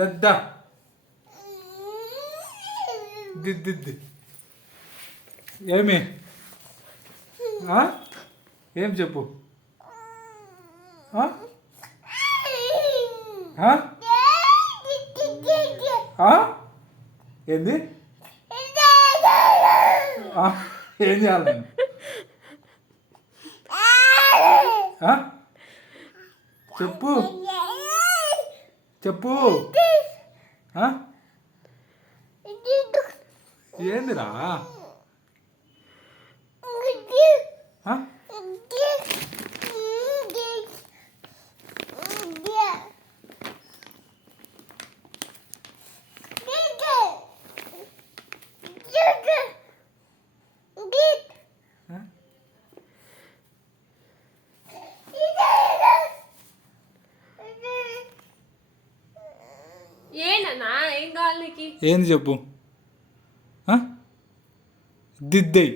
దద్ద దిద్దిద్ది ఏమి ఏం చెప్పు ఏంది ఏం చేయాలి చెప్పు చెప్పు ఏందిరా ఏనన్నా ఏం కావాలి నీకు? ఏంది చెప్పు దిద్దయ్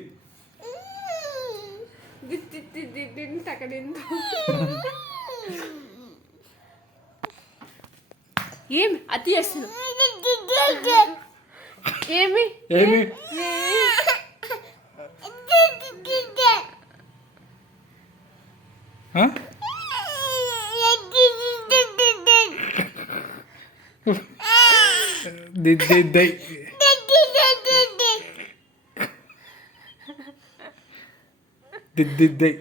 ఏమి అతి చేస్తున్నా ఏమి ఏమి దిద్దయ్ దిద్దయ్